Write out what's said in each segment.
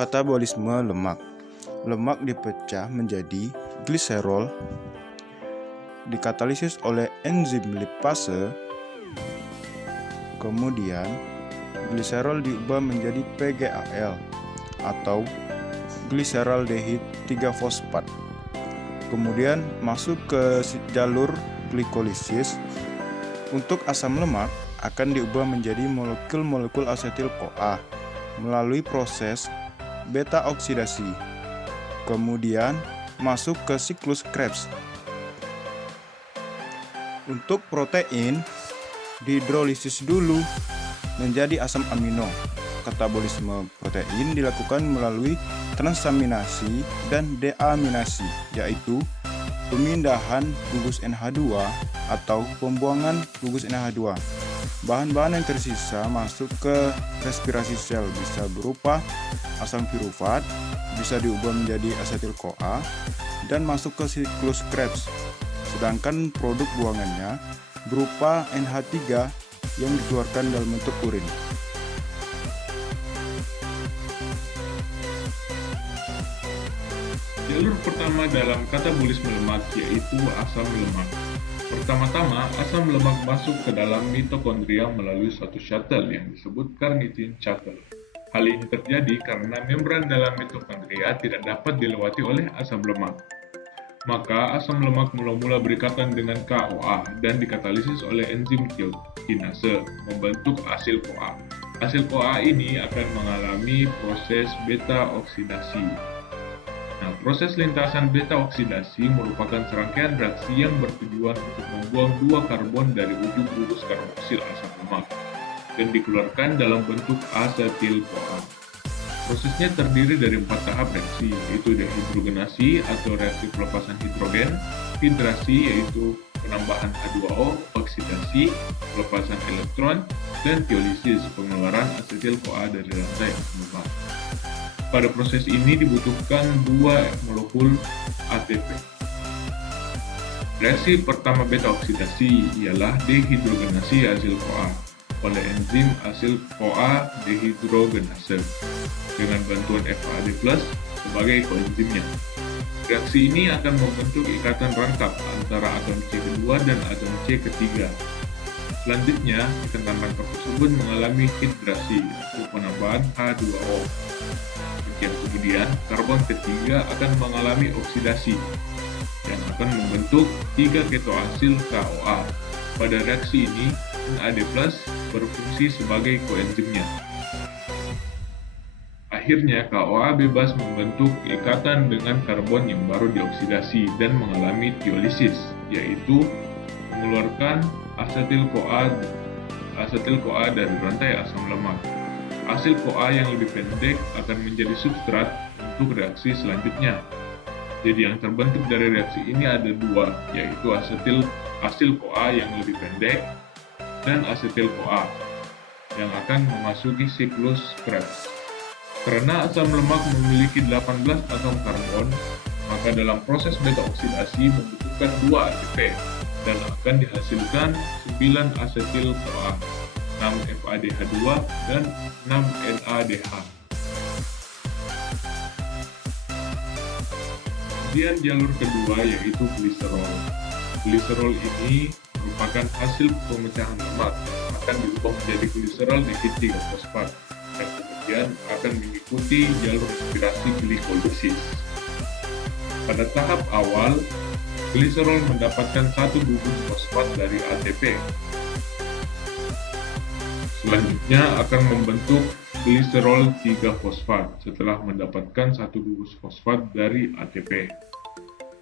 Katabolisme lemak. Lemak dipecah menjadi gliserol, dikatalisis oleh enzim lipase, kemudian gliserol diubah menjadi PGAL atau gliseraldehid 3-fosfat. Kemudian masuk ke jalur glikolisis. Untuk asam lemak akan diubah menjadi molekul-molekul asetil-CoA melalui proses beta oksidasi. Kemudian masuk ke siklus Krebs. Untuk protein, dihidrolisis dulu menjadi asam amino. Katabolisme protein dilakukan melalui transaminasi dan deaminasi, yaitu pemindahan gugus NH2 atau pembuangan gugus NH2. Bahan-bahan yang tersisa masuk ke respirasi sel, bisa berupa asam pirufat, bisa diubah menjadi asetil-CoA, dan masuk ke siklus Krebs. Sedangkan produk buangannya berupa NH3 yang dikeluarkan dalam bentuk urin. Jalur pertama dalam katabolisme lemak yaitu asam lemak. Pertama-tama, asam lemak masuk ke dalam mitokondria melalui suatu shuttle yang disebut carnitine shuttle. Hal ini terjadi karena membran dalam mitokondria tidak dapat dilewati oleh asam lemak. Maka asam lemak mula-mula berikatan dengan CoA dan dikatalisis oleh enzim kinase membentuk asil CoA. Asil CoA ini akan mengalami proses beta oksidasi. Nah, proses lintasan beta oksidasi merupakan serangkaian reaksi yang bertujuan untuk membuang dua karbon dari ujung gugus karboksil asam lemak dan dikeluarkan dalam bentuk asetil-CoA. Prosesnya terdiri dari 4 tahap reaksi, yaitu dehidrogenasi atau reaksi pelepasan hidrogen, hidrasi yaitu penambahan H2O, oksidasi, pelepasan elektron, dan tiolisis pengeluaran asetil-CoA dari rantai asam lemak. Pada proses ini dibutuhkan 2 molekul ATP. Reaksi pertama beta oksidasi ialah dehidrogenasi asil CoA oleh enzim asil CoA dehidrogenase dengan bantuan FAD+ sebagai koenzimnya. Reaksi ini akan membentuk ikatan rangkap antara atom C2 dan atom C3. Selanjutnya, ikatan rangkap tersebut mengalami hidrasi atau penambahan H2O. Yang kemudian, karbon ketiga akan mengalami oksidasi yang akan membentuk 3 ketoasil CoA. Pada reaksi ini, NAD+ berfungsi sebagai koenzimnya. Akhirnya, CoA bebas membentuk ikatan dengan karbon yang baru dioksidasi dan mengalami tiolisis, yaitu mengeluarkan asetil-CoA dari rantai asam lemak. Asil CoA yang lebih pendek akan menjadi substrat untuk reaksi selanjutnya. Jadi yang terbentuk dari reaksi ini ada 2, yaitu asil CoA yang lebih pendek dan asetil-CoA yang akan memasuki siklus Krebs. Karena asam lemak memiliki 18 atom karbon, maka dalam proses beta oksidasi membutuhkan 2 ATP dan akan dihasilkan 9 asetil-CoA. 6 FADH2 dan 6 NADH. Kemudian jalur kedua yaitu gliserol. Gliserol ini merupakan hasil pemecahan lemak, akan diubah menjadi gliseraldehid 3-fosfat dan kemudian akan mengikuti jalur respirasi glikolisis. Pada tahap awal, gliserol mendapatkan 1 gugus fosfat dari ATP. Selanjutnya akan membentuk gliserol 3-fosfat setelah mendapatkan 1 gugus fosfat dari ATP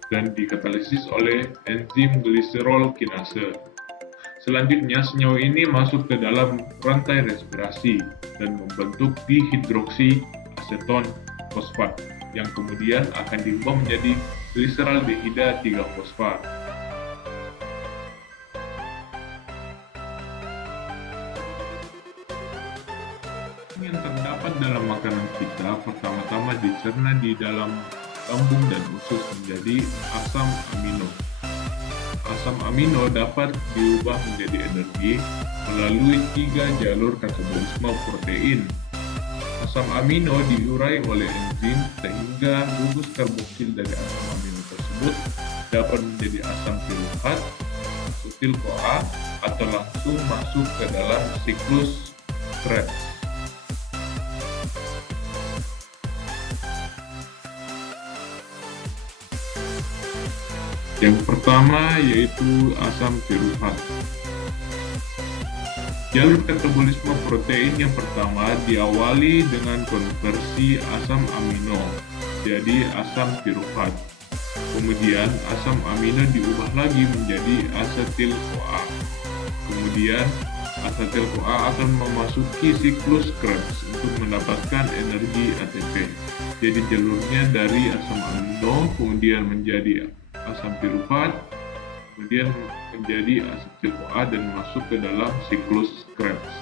dan dikatalisis oleh enzim gliserol kinase. Selanjutnya senyawa ini masuk ke dalam rantai respirasi dan membentuk dihidroksi aseton fosfat yang kemudian akan diubah menjadi gliseraldehida 3-fosfat. Yang terdapat dalam makanan kita pertama-tama dicerna di dalam lambung dan usus menjadi asam amino. Asam amino dapat diubah menjadi energi melalui 3 jalur katabolisme protein, Asam amino diurai oleh enzim sehingga gugus karboksil dari asam amino tersebut dapat menjadi asam pirufat, asetil-CoA, atau langsung masuk ke dalam siklus Krebs. Yang pertama yaitu asam pirufat. Jalur katabolisme protein yang pertama diawali dengan konversi asam amino jadi asam pirufat. Kemudian asam amino diubah lagi menjadi asetil-CoA. Kemudian asetil-CoA akan memasuki siklus Krebs untuk mendapatkan energi ATP. Jadi jalurnya dari asam amino kemudian menjadi asam pirufat, kemudian menjadi asetil-CoA dan masuk ke dalam siklus Krebs.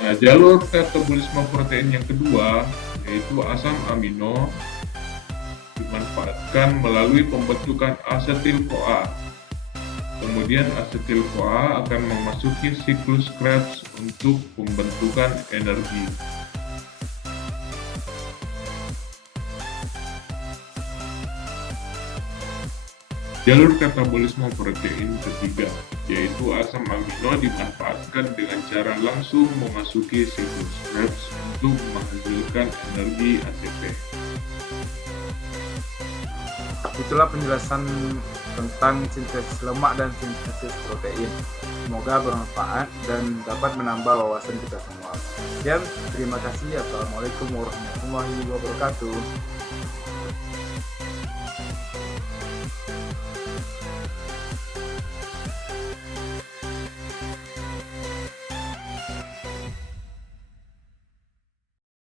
Nah, jalur katabolisme protein yang kedua yaitu asam amino dimanfaatkan melalui pembentukan asetil-CoA. Kemudian asetil-CoA akan memasuki siklus Krebs untuk pembentukan energi. Jalur katabolisme protein ketiga, yaitu asam amino dimanfaatkan dengan cara langsung memasuki siklus Krebs untuk menghasilkan energi ATP. Itulah penjelasan tentang sintesis lemak dan sintesis protein. Semoga bermanfaat dan dapat menambah wawasan kita semua. Sekian, terima kasih. Assalamualaikum warahmatullahi wabarakatuh.